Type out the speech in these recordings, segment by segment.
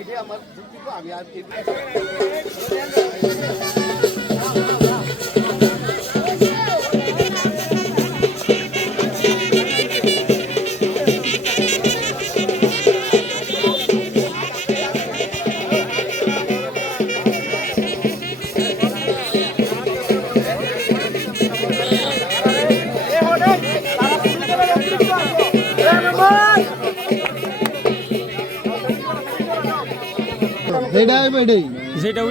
এটাই আমার আমি আর যেটা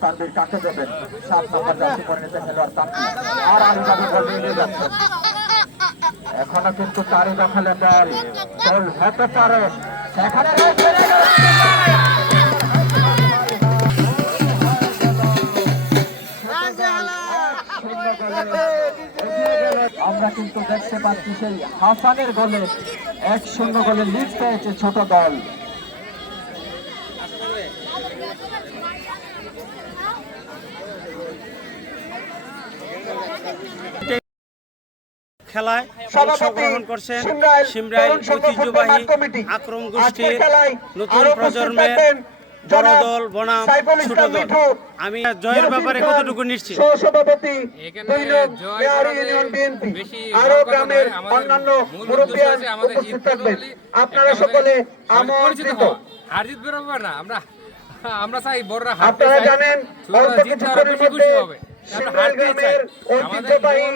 তানভীর কাকে দেবেন? 7 নম্বর জার্সি পরে নিতে খেলোয়াড় তানভীর আর আলিবাবু বল নিয়ে যাচ্ছে। এখনো কিন্তু তারই দখলে বল হতে পারে সেখানে আমরা কিন্তু দেখতে পাচ্ছি সেই হাসানের গোলে 1-0 গোলে লিড পেয়েছে ছোট দল। খেলায় অংশগ্রহণ করছেন সিমরাইল ঐতিহ্যবাহী আক্রম গোষ্ঠীর নতুন প্রজন্মের বড় দল বনাম ছোট দল। আমি জয়ের ব্যাপারে কতটুকু নিশ্চিত? আপনারা সকলে আমন্ত্রিত। হারজিত বেরোবে না, আমরা চাই বড়রা আপনারা জানেন অল্প কিছুক্ষণের মধ্যে সিমরাইল গ্রামের ঐতিহ্যবাহী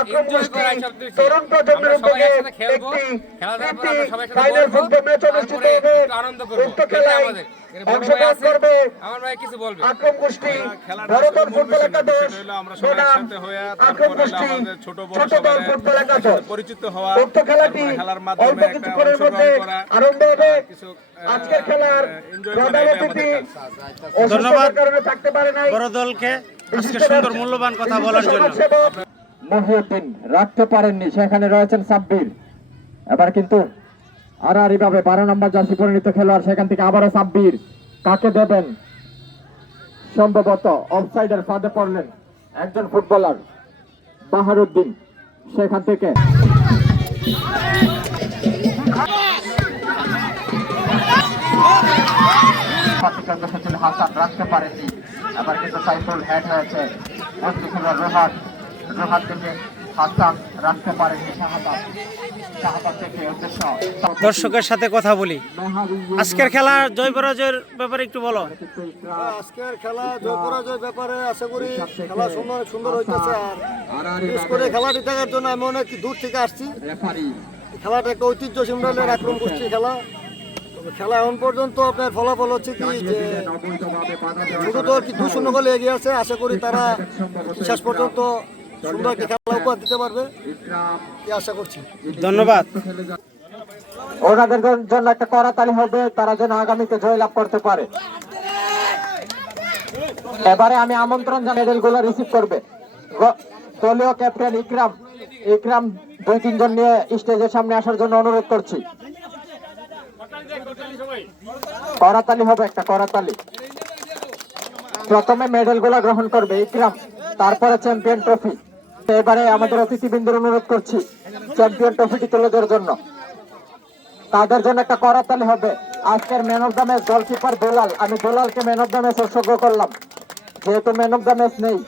আক্রম গোষ্ঠী তরুণ প্রজন্মের উদ্যোগে একটি ফাইনাল ফুটবল ম্যাচ অনুষ্ঠিত হবে। উক্ত খেলায় অংশগ্রহণ করবে আক্রম গোষ্ঠী বড়দল ফুটবল একাদশ বনাম আক্রম গোষ্ঠী ছোট দল ফুটবল একাদশ। উক্ত খেলাটি অল্প কিছুক্ষণের মধ্যে আরম্ভ হবে। আজকের খেলার প্রধান অতিথি ধন্যবাদ কারণে থাকতে পারে নাই বড় দলকে আজকে সুন্দর মূল্যবান কথা বলার জন্য। মহিউদ্দিন রাখতে পারেননি, সেখানে রয়েছেন সাব্বির। এবার কিন্তু আড়াআড়ি ভাবে 12 নম্বর জার্সি পরিণত খেলোয়াড়, সেখান থেকে আবারও সাব্বির কাকে দেবেন? সম্ভবত অফসাইডের ফাঁদে পড়লেন একজন ফুটবলার বাহারুদ্দিন, সেখান থেকে হাসান রাখতে পারেননি। এবার কিন্তু সাইফুল হেড হয়েছে রোহান থেকে হাসান রাখতে পারেননি। শাহাবাদ থেকে দর্শকের সাথে কথা বলি। আজকের খেলা জয় পরাজয়ের ব্যাপারে একটু বলো। আজকের খেলা জয় পরাজয়ের ব্যাপারে আশা করি খেলা সুন্দর হইতেছে। আর বিশেষ করে খেলাটি দেখার জন্য আমি অনেক দূর থেকে আসছি। খেলাটা একটা ঐতিহ্য সিমরাইলের আক্রম গোষ্ঠী খেলা। খেলা এখন পর্যন্ত আপনার ফলাফল হচ্ছে কি যে ছোট দল কি 2-0 গোলে এগিয়ে আছে। আশা করি তারা শেষ পর্যন্ত সুন্দর একটা খেলা উপহার দিতে পারবে, আশা করছি। ধন্যবাদ। ওনাদের জন্য একটা করতালি হবে, তারা যেন আগামীতে জয়লাভ করতে পারে। এবারে আমি আমন্ত্রণ জানাই মেডেলগুলো রিসিভ করবে দলীয় ক্যাপ্টেন ইকরাম 2-3 জন নিয়ে স্টেজের সামনে আসার জন্য অনুরোধ করছি। করতালি হবে, একটা করতালি। প্রথমে মেডেলগুলো গ্রহণ করবে ইকরাম, তারপরে চ্যাম্পিয়ন ট্রফি। এবারে আমাদের অতিথিবৃন্দের অনুরোধ করছি চ্যাম্পিয়ন ট্রফিটি তুলে দেওয়ার জন্য। তাদের জন্য একটা করতালি হবে। আজকের man of the match goalkeeper Dulal. আমি দুলালকে ম্যান অফ দ্য ম্যাচ উৎসর্গ করলাম, যেহেতু ম্যান অফ দ্য ম্যাচ নেই।